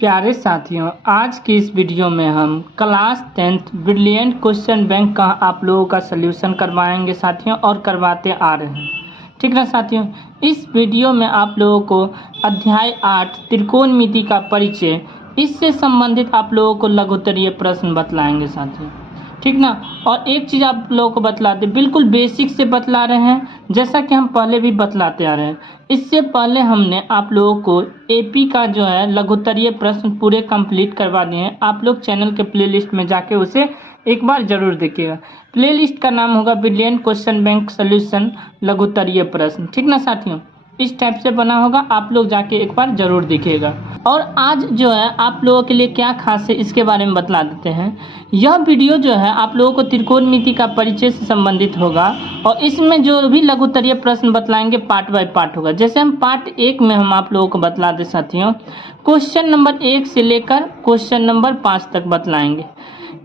प्यारे साथियों, आज की इस वीडियो में हम class 10th brilliant question bank का आप लोगों का सल्यूशन करवाएंगे साथियों, और करवाते आ रहे हैं। ठीक ना साथियों, इस वीडियो में आप लोगों को अध्याय 8 त्रिकोणमिति का परिचय, इससे संबंधित आप लोगों को लघुत्तरीय प्रश्न बतलाएंगे साथियों। ठीक ना, और एक चीज़ आप लोगों को बतलाते, बिल्कुल बेसिक से बतला रहे हैं, जैसा कि हम पहले भी बतलाते आ रहे हैं। इससे पहले हमने आप लोगों को एपी का जो है लघुत्तरीय प्रश्न पूरे कंप्लीट करवा दिए हैं। आप लोग चैनल के प्लेलिस्ट में जाके उसे एक बार जरूर देखिएगा। प्लेलिस्ट का नाम होगा ब्रिलियंट क्वेश्चन बैंक सॉल्यूशन लघुत्तरीय प्रश्न। ठीक ना साथियों, इस टाइप से बना होगा, आप लोग जाके एक बार जरूर देखिएगा। और आज जो है आप लोगों के लिए क्या खास है इसके बारे में बतला देते हैं। यह वीडियो जो है आप लोगों को त्रिकोणमिति का परिचय से संबंधित होगा, और इसमें जो भी लघुत्तरीय प्रश्न बतलाएंगे पार्ट बाय पार्ट होगा। जैसे हम पार्ट 1 में हम आप लोगों को बतला दे साथियों, क्वेश्चन नंबर 1 से लेकर क्वेश्चन नंबर 5 तक बतलाएंगे।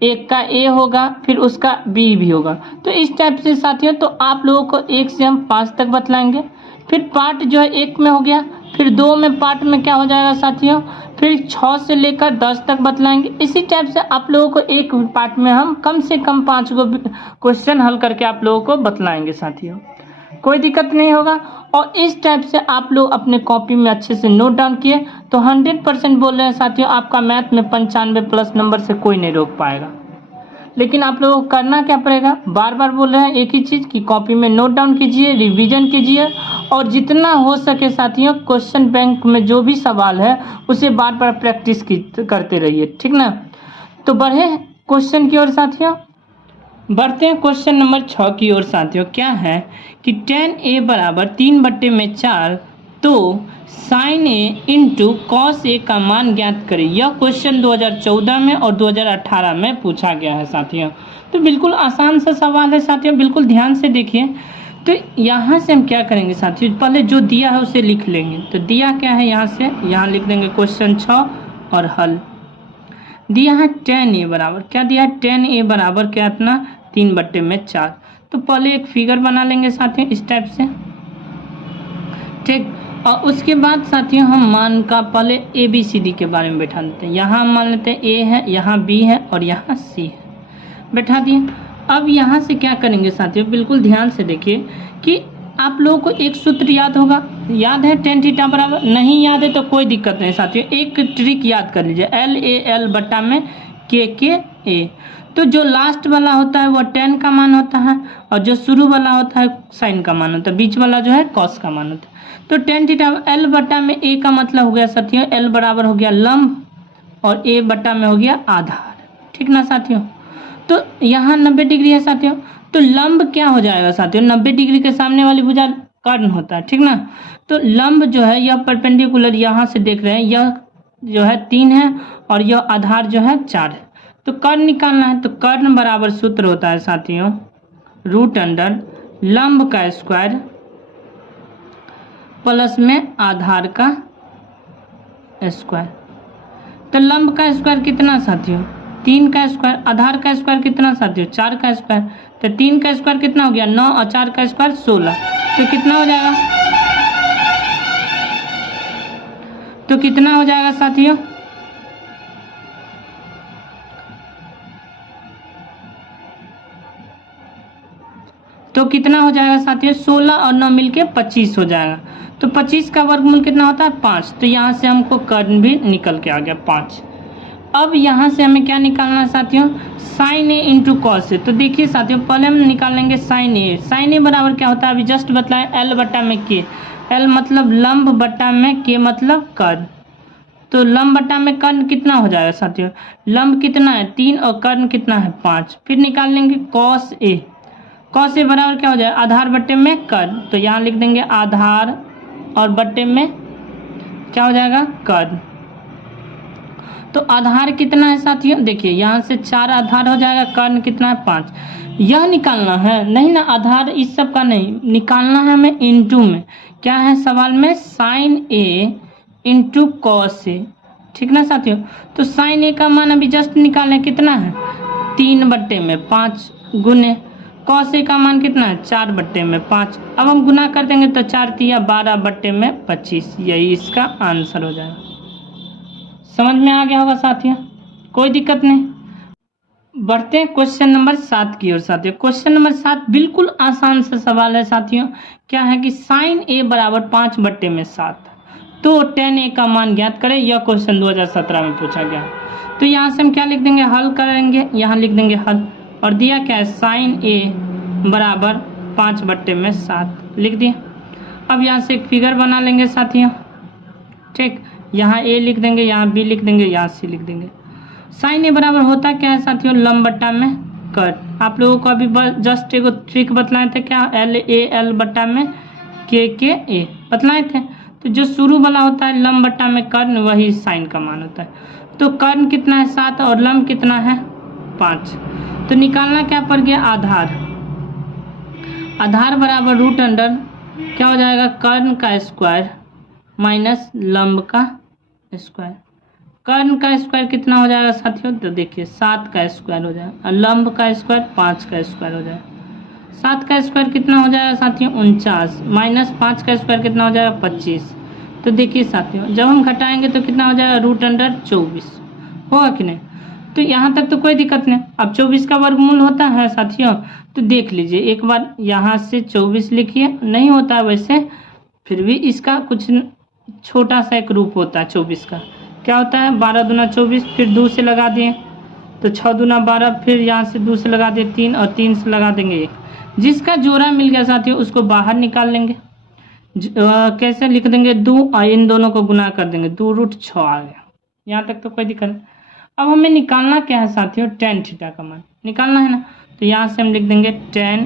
एक का ए होगा, फिर उसका बी भी होगा। तो इस टाइप से साथियों, तो आप लोगों को 1 से हम 5 तक बतलाएंगे। फिर पार्ट जो है 1 में हो गया, फिर 2 में पार्ट में क्या हो जाएगा साथियों, फिर 6 से लेकर 10 तक बतलाएंगे। इसी टाइप से आप लोगों को एक पार्ट में हम कम से कम 5 गो क्वेश्चन हल करके आप लोगों को बतलाएंगे साथियों, कोई दिक्कत नहीं होगा। और इस टाइप से आप लोग अपने कॉपी में अच्छे से नोट डाउन किए तो 100% बोल रहे हैं साथियों, आपका मैथ में 95 प्लस नंबर से कोई नहीं रोक पाएगा। लेकिन आप लोगों को करना क्या पड़ेगा, बार बार बोल रहे हैं एक ही चीज़ कि कॉपी में नोट डाउन कीजिए, रिवीजन कीजिए, और जितना हो सके साथियों क्वेश्चन बैंक में जो भी सवाल है उसे बार बार प्रैक्टिस करते रहिए। ठीक ना, तो बढ़े क्वेश्चन की ओर साथियों, बढ़ते हैं क्वेश्चन नंबर 6 की ओर साथियों। क्या है कि tan a बराबर 3/4, तो sin a into cos a का मान ज्ञात करें। यह क्वेश्चन 2014 में और 2018 में पूछा गया है साथियों। तो बिल्कुल आसान सा सवाल है साथियों, बिल्कुल ध्यान से देखिए। तो यहाँ से हम क्या करेंगे साथियों, पहले जो दिया है उसे लिख लेंगे। तो दिया क्या है, यहाँ से यहाँ लिख देंगे क्वेश्चन 6 और हल। दिया है tan a बराबर, क्या दिया है, tan a बराबर क्या अपना 3/4। तो पहले एक फिगर बना लेंगे साथियों इस टाइप से। ठीक, और उसके बाद साथियों हम मान का पहले ABCD के बारे में बैठा देते हैं। यहाँ हम मान लेते हैं A है, यहाँ B है और यहाँ C है, बैठा दिए। अब यहाँ से क्या करेंगे साथियों, बिल्कुल ध्यान से देखिए कि आप लोगों को एक सूत्र याद होगा, याद है tan थीटा बराबर, नहीं याद है तो कोई दिक्कत नहीं साथियों, एक ट्रिक याद कर लीजिए, LAL बटा में KKA। तो जो लास्ट वाला होता है वो tan का मान होता है, और जो शुरू वाला होता है साइन का मान होता है, बीच वाला जो है कॉस का मान होता है। तो tan थीटा L बटा में A का मतलब हो गया साथियों, L बराबर हो गया लंब और A बटा में हो गया आधार। ठीक ना साथियों, तो यहाँ 90 डिग्री है साथियों, तो लंब क्या हो जाएगा साथियों, 90 डिग्री के सामने वाली भुजा कर्ण होता है। ठीक ना, तो लंब जो है यह परपेंडिकुलर, यहाँ से देख रहे हैं यह जो है 3 है और यह आधार जो है 4 है। तो कर्ण निकालना है, तो कर्ण बराबर सूत्र होता है साथियों √अंडर लंब का स्क्वायर प्लस में आधार का स्क्वायर। तो लंब का स्क्वायर कितना साथियों, 3 का स्क्वायर, आधार का स्क्वायर कितना साथियों, 4 का स्क्वायर। तो 3 का स्क्वायर कितना हो गया 9 और 4 का स्क्वायर 16। तो कितना हो जाएगा, तो कितना हो जाएगा साथियों, तो कितना हो जाएगा साथियों, 16 और 9 मिलके 25 हो जाएगा। तो 25 का वर्गमूल कितना होता है 5। तो यहाँ से हमको कर्ण भी निकल के आ गया 5। अब यहाँ से हमें क्या निकालना है साथियों, sign A into cos A. तो देखिए साथियों, पहले हम निकाल लेंगे साइन ए। साइन ए बराबर क्या होता है, अभी जस्ट बताएं, L बटा में K। L मतलब लंब बटा में K मतलब कर्ण। तो लंब बटा में कर्ण कितना हो जाएगा साथियों, लंब कितना है 3 और कर्ण कितना है 5। फिर निकाल लेंगे कॉस ए। कॉस ए बराबर क्या हो जाएगा, आधार बटे में कर्ण। तो यहाँ लिख देंगे आधार और बटे में क्या हो जाएगा कर्ण। तो आधार कितना है साथियों, देखिए यहाँ से 4 आधार हो जाएगा, कर्ण कितना है 5। यह निकालना है, नहीं ना आधार इस सब का नहीं निकालना है हमें, इंटू में क्या है सवाल में, sign A into cos A. ठीक ना साथियों, तो साइन ए का मान अभी जस्ट निकालें, कितना है 3/5 गुने कॉस ए का मान कितना है 4/5। अब हम गुना कर देंगे तो 4 × 3 = 12/25, यही इसका आंसर हो जाएगा। समझ में आ गया होगा साथियों, कोई दिक्कत नहीं। बढ़ते हैं क्वेश्चन नंबर 7 की ओर साथियों। क्वेश्चन नंबर 7 बिल्कुल आसान सा सवाल है साथियों। क्या है कि साइन ए बराबर 5/7, तो tan a का मान ज्ञात करें। यह क्वेश्चन 2017 में पूछा गया। तो यहाँ से हम क्या लिख देंगे, हल करेंगे, यहाँ लिख देंगे हल, और दिया क्या है, साइन ए बराबर 5/7 लिख दिया। अब यहाँ से एक फिगर बना लेंगे साथियों, ठीक। यहाँ ए लिख देंगे, यहाँ बी लिख देंगे, यहाँ सी लिख देंगे। साइन ए बराबर होता क्या है साथियों, लंब बट्टा में कर्ण। आप लोगों को अभी जस्ट एक ट्रिक बतलाए थे, क्या, LAL बट्टा में KKA बतलाए थे। तो जो शुरू वाला होता है लंब बट्टा में कर्ण, वही साइन का मान होता है। तो कर्ण कितना है 7 और लंब कितना है 5। तो निकालना क्या पड़ गया, आधार। आधार बराबर रूट अंडर क्या हो जाएगा, कर्ण का स्क्वायर माइनस लंब का स्क्वायर। कर्ण का स्क्वायर कितना हो जाएगा साथियों, तो देखिए 7 का स्क्वायर हो जाएगा, और लंब का स्क्वायर 5 का स्क्वायर हो जाएगा। 7 का स्क्वायर कितना हो जाएगा साथियों, 49, माइनस 5 का स्क्वायर कितना हो जाएगा, 25। तो देखिए साथियों, जब हम घटाएंगे तो कितना हो जाएगा, रूट अंडर 24 होगा कि नहीं। तो यहाँ तक तो कोई दिक्कत नहीं। अब 24 का वर्गमूल होता है साथियों, तो देख लीजिए एक बार, यहाँ से 24 लिखिए, नहीं होता है वैसे, फिर भी इसका कुछ छोटा सा एक रूप होता है 24 का। क्या होता है, 12 दूना 24, फिर 2 से लगा दिए तो 6 दूना 12, फिर यहाँ से 2 से लगा दिए 3, और 3 से लगा देंगे 1। जिसका जोड़ा मिल गया साथियों उसको बाहर निकाल लेंगे। कैसे लिख देंगे, 2 और इन दोनों को गुना कर देंगे, 2√6 आ गया। यहाँ तक तो कोई दिक्कत नहीं। अब हमें निकालना क्या है साथियों, tan थीटा का मान निकालना है ना। तो यहाँ से हम लिख देंगे tan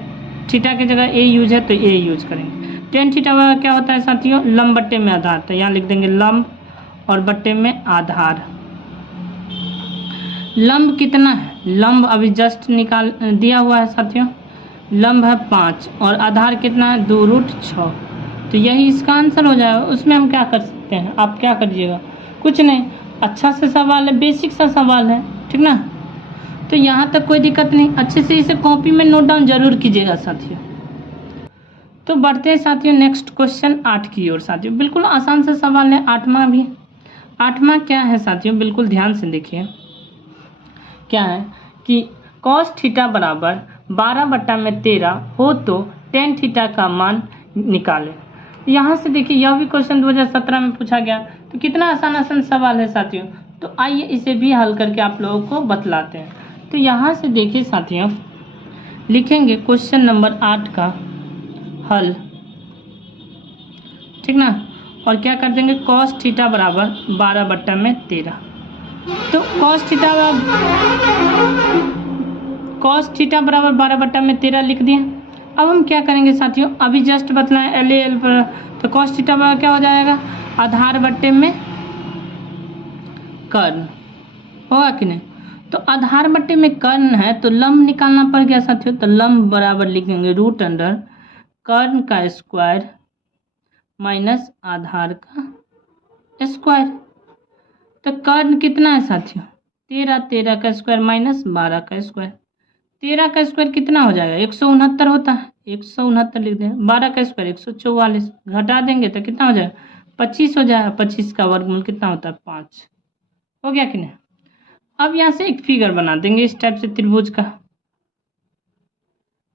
थीटा की जगह a यूज है तो a यूज करेंगे। tan थीटा क्या होता है साथियों, लंब बट्टे में आधार। तो यहाँ लिख देंगे लंब और बट्टे में आधार। लंब कितना है, लंब अभी जस्ट निकाल दिया हुआ है साथियों, लंब है 5 और आधार कितना है 2√6। तो यही इसका आंसर हो जाएगा। उसमें हम क्या कर सकते हैं, आप क्या करिएगा, कुछ नहीं, अच्छा से सवाल है, बेसिक सा सवाल है, ठीक ना। तो यहाँ तक कोई दिक्कत नहीं, अच्छे से इसे कॉपी में नोट डाउन जरूर कीजिएगा साथियों। तो बढ़ते हैं साथियों नेक्स्ट क्वेश्चन 8 की ओर साथियों। बिल्कुल आसान सा सवाल है 8वां भी। 8वां क्या है साथियों, बिल्कुल ध्यान से देखिए। क्या है कि cos थीटा बराबर 12/13 हो तो tan थीटा का मान निकालें। यहाँ से देखिए, यह भी क्वेश्चन 2017 में पूछा गया। तो कितना आसान सवाल है साथियों। तो आइए इसे भी हल करके आप लोगों को बतलाते हैं। तो यहाँ से देखिए साथियों, लिखेंगे क्वेश्चन नंबर 8 का हल, ठीक ना। और क्या कर देंगे, cos थीटा बराबर 12/13। तो cos थीटा बराबर 12/13 लिख दिए। अब हम क्या करेंगे साथियों, अभी जस्ट बतलाएं LAL पर। तो cos थीटा बराबर क्या हो जाएगा, आधार बट्टे में कर्ण होगा कि नहीं। तो आधार बट्टे में कर्ण है तो लंब निकालना पड़ गया साथियों। तो लंब बराबर लिखेंगे रूट अंडर कर्ण का स्क्वायर माइनस आधार का स्क्वायर। तो कर्ण कितना है साथियों, 13, 13 का स्क्वायर माइनस 12 का स्क्वायर। 13 का स्क्वायर कितना हो जाएगा, 169 होता है, 169 लिख दें। 12 का स्क्वायर 144, घटा देंगे तो कितना हो जाएगा, 25 हो जाएगा। 25 का वर्गमूल कितना होता है, 5 हो गया कि नहीं। अब यहाँ से एक फिगर बना देंगे इस टाइप से, त्रिभुज का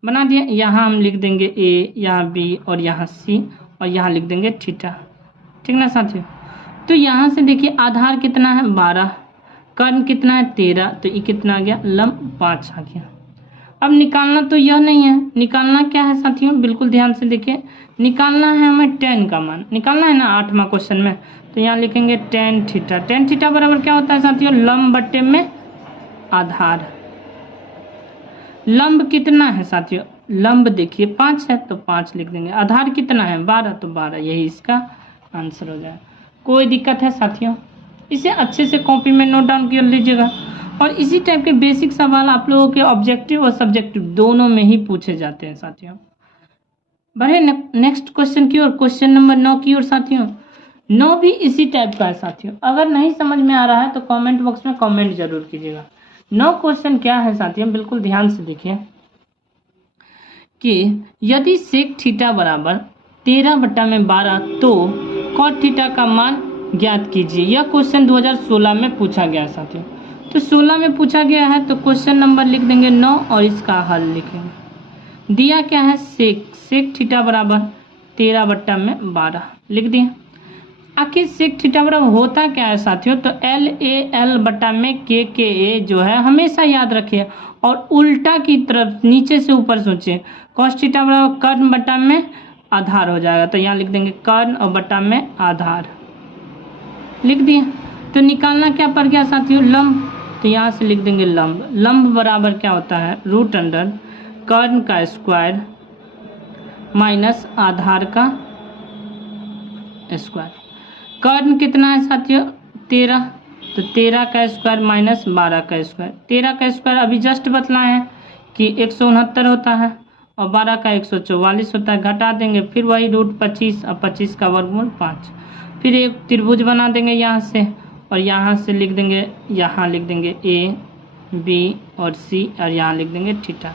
बना दिया। यहाँ हम लिख देंगे A, यहाँ B और यहाँ C, और यहाँ लिख देंगे थीटा, ठीक ना साथियों। तो यहाँ से देखिए आधार कितना है 12, कर्ण कितना है 13, तो ये कितना आ गया, लंब 5 आ गया। अब निकालना तो यह नहीं है, निकालना क्या है साथियों, बिल्कुल ध्यान से देखिए। निकालना है हमें tan का मान, निकालना है ना 8वां क्वेश्चन में। तो यहाँ लिखेंगे tan थीटा। tan थीटा बराबर क्या होता है साथियों, लंब बट्टे में आधार। लंब कितना है साथियों, लंब देखिए 5 है तो 5 लिख देंगे। आधार कितना है 12, तो 12, यही इसका आंसर हो जाए। कोई दिक्कत है साथियों, इसे अच्छे से कॉपी में नोट डाउन कर लीजिएगा। और इसी टाइप के बेसिक सवाल आप लोगों के ऑब्जेक्टिव और सब्जेक्टिव दोनों में ही पूछे जाते हैं साथियों। बढ़े नेक्स्ट क्वेश्चन की ओर, क्वेश्चन नंबर 9 की ओर साथियों। 9 भी इसी टाइप का है साथियों। अगर नहीं समझ में आ रहा है तो कमेंट बॉक्स में कमेंट जरूर कीजिएगा। 9 क्वेश्चन क्या है साथियों, बिल्कुल ध्यान से देखिए कि यदि सेक थीटा बराबर 13/12 तो कॉट थीटा का मान ज्ञात कीजिए। यह क्वेश्चन 2016 में पूछा गया साथियों। तो 16 में पूछा गया है तो क्वेश्चन नंबर लिख देंगे 9 और इसका हल लिखेंगे। दिया क्या है सेक थीटा बराबर 13/12 लिख दिए। आखिर सेक थीटा बराबर होता क्या है साथियों, तो LAL/K जो है हमेशा याद रखिए और उल्टा की तरफ नीचे से ऊपर सोचिए। कॉस थीटा बराबर कर्ण बटा में आधार हो जाएगा, तो यहाँ लिख देंगे कर्ण और बटा में आधार लिख दिए। तो निकालना क्या पड़ गया साथियों, लंब, तो यहाँ से लिख देंगे लंब। लंब बराबर क्या होता है √अंडर कर्ण का स्क्वायर माइनस आधार का स्क्वायर। कर्ण कितना है साथियों 13, तो 13 का स्क्वायर माइनस 12 का स्क्वायर। 13 का स्क्वायर अभी जस्ट बतलाए हैं कि 169 होता है और 12 का 144 होता है। घटा देंगे फिर वही √25 और 25 का वर्गमूल 5। फिर एक त्रिभुज बना देंगे यहाँ से और यहाँ से लिख देंगे, यहाँ लिख देंगे A B और C और यहाँ लिख देंगे थीटा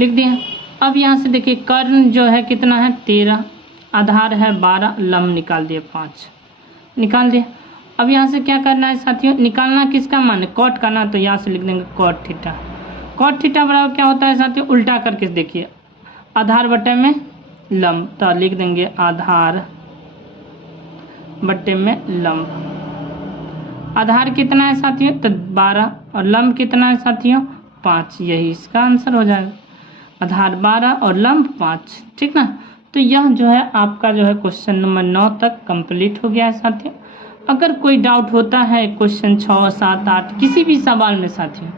लिख दिया। अब यहाँ से देखिए कर्ण जो है कितना है 13, आधार है 12, लंब निकाल दिए 5 निकाल दिए। अब यहाँ से क्या करना है साथियों, निकालना किसका मान है कॉट का ना, तो यहाँ से लिख देंगे कॉट थीटा। कॉट थीटा बराबर क्या होता है साथियों, उल्टा करके देखिए आधार बटे में लंब, तो लिख देंगे आधार बटे में लंब। आधार कितना है साथियों, तो 12 और लंब कितना है साथियों 5, यही इसका आंसर हो जाएगा। आधार 12 और लंब 5, ठीक ना। तो यह जो है आपका जो है क्वेश्चन नंबर 9 तक कंप्लीट हो गया है साथियों। अगर कोई डाउट होता है क्वेश्चन 6, 7, 8 किसी भी सवाल में साथियों,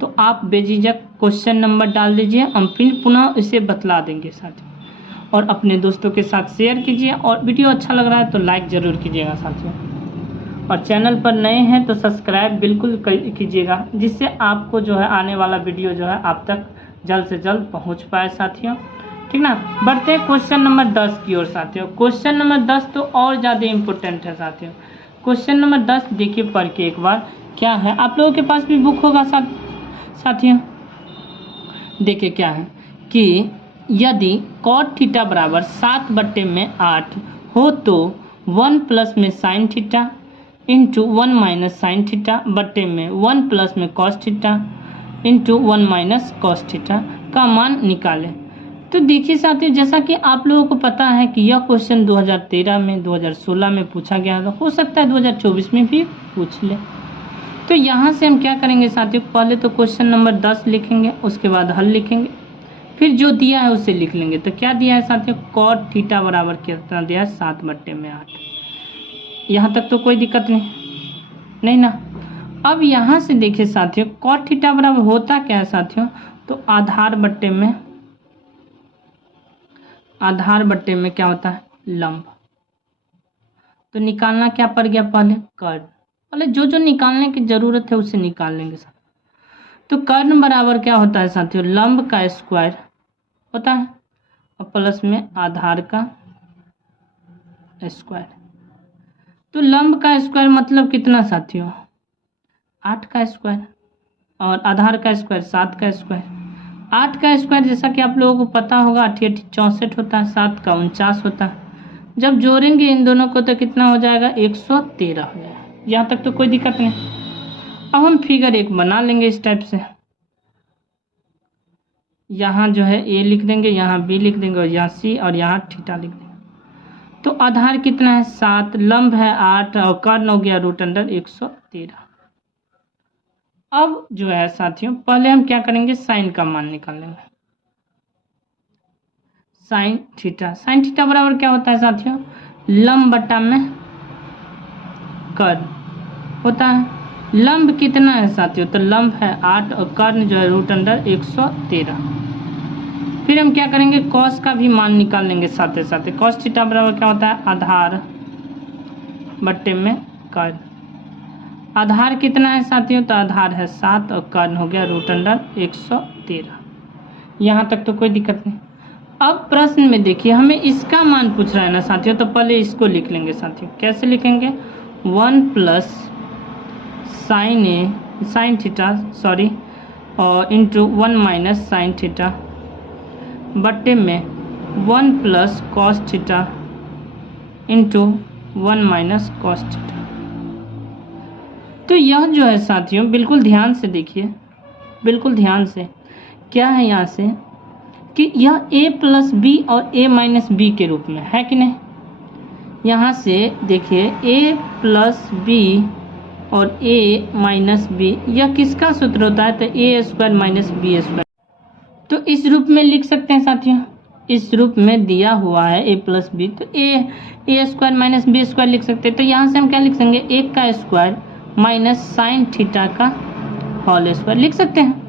तो आप बेझिझक क्वेश्चन नंबर डाल दीजिए, हम फिर पुनः इसे बतला देंगे साथियों। और अपने दोस्तों के साथ शेयर कीजिए और वीडियो अच्छा लग रहा है तो लाइक ज़रूर कीजिएगा साथियों। और चैनल पर नए हैं तो सब्सक्राइब बिल्कुल कीजिएगा, जिससे आपको जो है आने वाला वीडियो जो है आप तक जल्द से जल्द पहुंच पाए साथियों, ठीक ना। बढ़ते हैं क्वेश्चन नंबर 10 की ओर साथियों। क्वेश्चन नंबर 10 तो और ज़्यादा इम्पोर्टेंट है साथियों। क्वेश्चन नंबर 10 देखिए पढ़ के एक बार क्या है, आप लोगों के पास भी बुक होगा साथियों। देखिए क्या है कि यदि cot थीटा बराबर 7/8 हो तो 1 प्लस में sine theta into 1 minus sine theta बटे में 1 प्लस में cos theta into 1 minus cos theta का मान निकालें। तो देखिए साथियों, जैसा कि आप लोगों को पता है कि यह क्वेश्चन 2013 में 2016 में पूछा गया था, हो सकता है 2024 में भी पूछ ले। तो यहाँ से हम क्या करेंगे साथियों, पहले तो क्वेश्चन नंबर 10 लिखेंगे, उसके बाद हल लिखेंगे, फिर जो दिया है उसे लिख लेंगे। तो क्या दिया है साथियों, cot थीटा बराबर कितना दिया है 7/8। यहाँ तक तो कोई दिक्कत नहीं ना। अब यहाँ से देखिए साथियों, cot थीटा बराबर होता क्या है साथियों, तो आधार बट्टे में क्या होता है लंब। तो निकालना क्या पड़ गया, पहले कर्ण, पहले जो निकालने की जरूरत है उसे निकाल लेंगे साथियों। तो कर्ण बराबर क्या होता है साथियों, लंब का स्क्वायर होता है और प्लस में आधार का स्क्वायर। तो लंब का स्क्वायर मतलब कितना साथियों 8 का स्क्वायर और आधार का स्क्वायर 7 का स्क्वायर। 8 का स्क्वायर जैसा कि आप लोगों को पता होगा 8 64 होता है, 7 का 49 होता है। जब जोड़ेंगे इन दोनों को तो कितना हो जाएगा 113 हो जाएगा। यहाँ तक तो कोई दिक्कत नहीं। अब हम फिगर 1 बना लेंगे इस टाइप से। यहाँ जो है A लिख देंगे, यहाँ B लिख देंगे और यहाँ C और यहाँ थीटा लिख देंगे। तो आधार कितना है 7, लंब है 8 और कर्ण हो गया √113। अब जो है साथियों पहले हम क्या करेंगे, साइन का मान निकाल लेंगे। साइन थीटा बराबर क्या होता है साथियों, लंब बटा में कर्ण होता है। लंब कितना है साथियों, तो लंब है 8 और कर्ण जो है √113। फिर हम क्या करेंगे, कॉस का भी मान निकाल लेंगे साथ साथ। कॉस थीटा बराबर क्या होता है, आधार बट्टे में कर्ण। आधार कितना है साथियों, तो आधार है 7 और कर्ण हो गया √113। यहाँ तक तो कोई दिक्कत नहीं। अब प्रश्न में देखिए हमें इसका मान पूछ रहा है ना साथियों, तो पहले इसको लिख लेंगे साथियों। कैसे लिखेंगे, 1 प्लस साइन थीटा और इंटू 1 माइनस साइन थीटा बट्टे में 1 plus cos theta into 1 minus cos theta. तो यह जो है साथियों, बिल्कुल ध्यान से देखिए, बिल्कुल ध्यान से, क्या है यहाँ से कि यह a प्लस बी और a माइनस बी के रूप में है कि नहीं। यहाँ से देखिए a प्लस बी और a माइनस बी, यह किसका सूत्र होता है, तो a square minus B square. तो इस रूप में लिख सकते हैं साथियों, इस रूप में दिया हुआ है a प्लस बी, तो a square minus B square लिख सकते हैं। तो यहाँ से हम क्या लिख सकेंगे, 1 का स्क्वायर माइनस साइन थीटा का होल स्क्वायर लिख सकते हैं।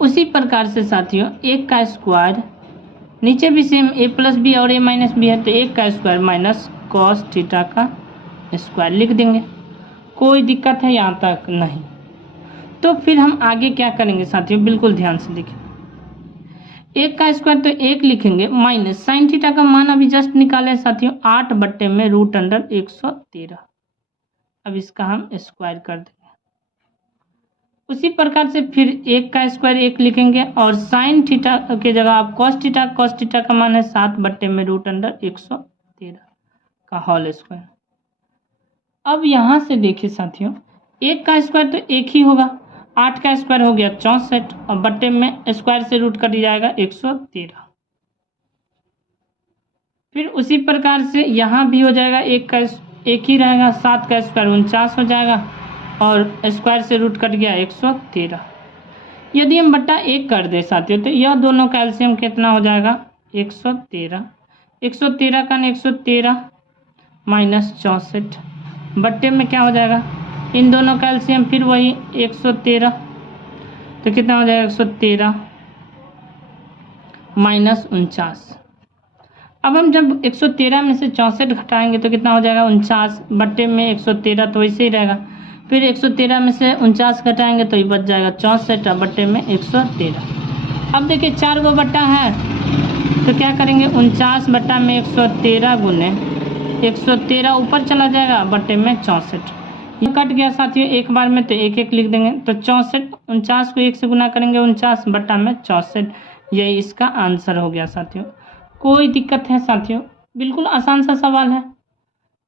उसी प्रकार से साथियों 1 का स्क्वायर, नीचे भी सेम a प्लस बी और a माइनस बी है, तो 1 का स्क्वायर माइनस कॉस थीटा का स्क्वायर लिख देंगे। कोई दिक्कत है यहाँ तक नहीं। तो फिर हम आगे क्या करेंगे साथियों, बिल्कुल ध्यान से देखिए, 1 का स्क्वायर तो 1 लिखेंगे माइनस साइन थीटा का मान अभी जस्ट निकाले साथियों, 8 बट्टे में रूट अंडर 113। अब इसका हम स्क्वायर कर देंगे। उसी प्रकार से फिर 1 का स्क्वायर 1 लिखेंगे और साइन थीटा के जगह आप कॉस थीटा का मान है 7 बट्टे में रूट अंडर 113 का होल स्क्वायर। अब यहाँ से देखिए साथियों, 1 का स्क्वायर तो 1 ही होगा, 8 का स्क्वायर हो गया 64 और बट्टे में स्क्वायर से रूट कर दिया जाएगा 113। फिर उसी प्रकार से यहाँ भी हो जाएगा, 1 ही रहेगा, 7 का स्क्वायर 49 हो जाएगा और स्क्वायर से रूट कट गया 113। यदि हम बट्टा 1 कर दे साथियों, तो यह दोनों का एलसीएम कितना हो जाएगा, 113। 113 का 113 माइनस 64 बट्टे में क्या हो जाएगा, इन दोनों का एलसीएम फिर वही 113, तो कितना हो जाएगा 113 माइनस 49। अब हम जब 113 में से 64 घटाएंगे तो कितना हो जाएगा, 49 बट्टे में 113, तो वैसे ही रहेगा। फिर 113 में से 49 घटाएंगे तो ये बच जाएगा 64 बट्टे में 113। अब देखिए 4 गो बट्टा है, तो क्या करेंगे, 49 बट्टा में 113 गुने 113 ऊपर चला जाएगा बट्टे में 64। ये कट गया साथियों एक बार में, तो 1 लिख देंगे। तो 64, 49 को 1 से गुना करेंगे 49 बट्टा में 64, यही इसका आंसर हो गया साथियों। कोई दिक्कत है साथियों, बिल्कुल आसान सा सवाल है।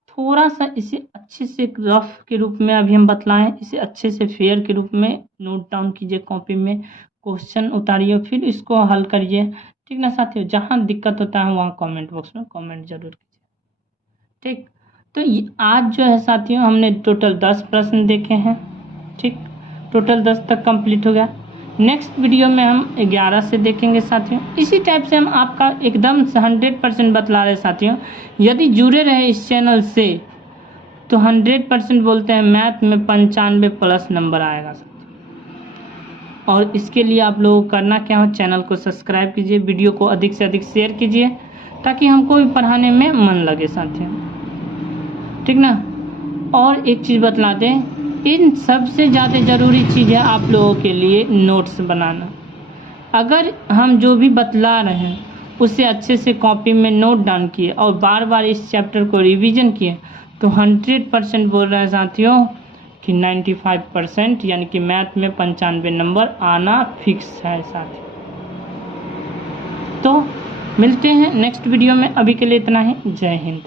थोड़ा सा इसे अच्छे से रफ के रूप में अभी हम बतलाएं, इसे अच्छे से फेयर के रूप में नोट डाउन कीजिए, कॉपी में क्वेश्चन उतारिए, फिर इसको हल करिए, ठीक ना साथियों। जहाँ दिक्कत होता है वहाँ कमेंट बॉक्स में कमेंट जरूर कीजिए, ठीक। तो आज जो है साथियों हमने टोटल 10 प्रश्न देखे हैं, ठीक, टोटल 10 तक कंप्लीट हो गया। नेक्स्ट वीडियो में हम 11 से देखेंगे साथियों। इसी टाइप से हम आपका एकदम 100% बतला रहे साथियों। यदि जुड़े रहे इस चैनल से तो 100% बोलते हैं मैथ में 95 प्लस नंबर आएगा साथियों। और इसके लिए आप लोगों को करना क्या हो, चैनल को सब्सक्राइब कीजिए, वीडियो को अधिक से अधिक शेयर कीजिए, ताकि हमको भी पढ़ाने में मन लगे साथियों, ठीक ना। और एक चीज़ बतला दें, इन सबसे ज़्यादा ज़रूरी चीज़ है आप लोगों के लिए नोट्स बनाना। अगर हम जो भी बतला रहे हैं उसे अच्छे से कॉपी में नोट डाउन किए और बार बार इस चैप्टर को रिवीजन किए, तो 100% बोल रहे हैं साथियों कि 95% यानी कि मैथ में 95 नंबर आना फिक्स है साथियों। तो मिलते हैं नेक्स्ट वीडियो में, अभी के लिए इतना ही। जय हिंद।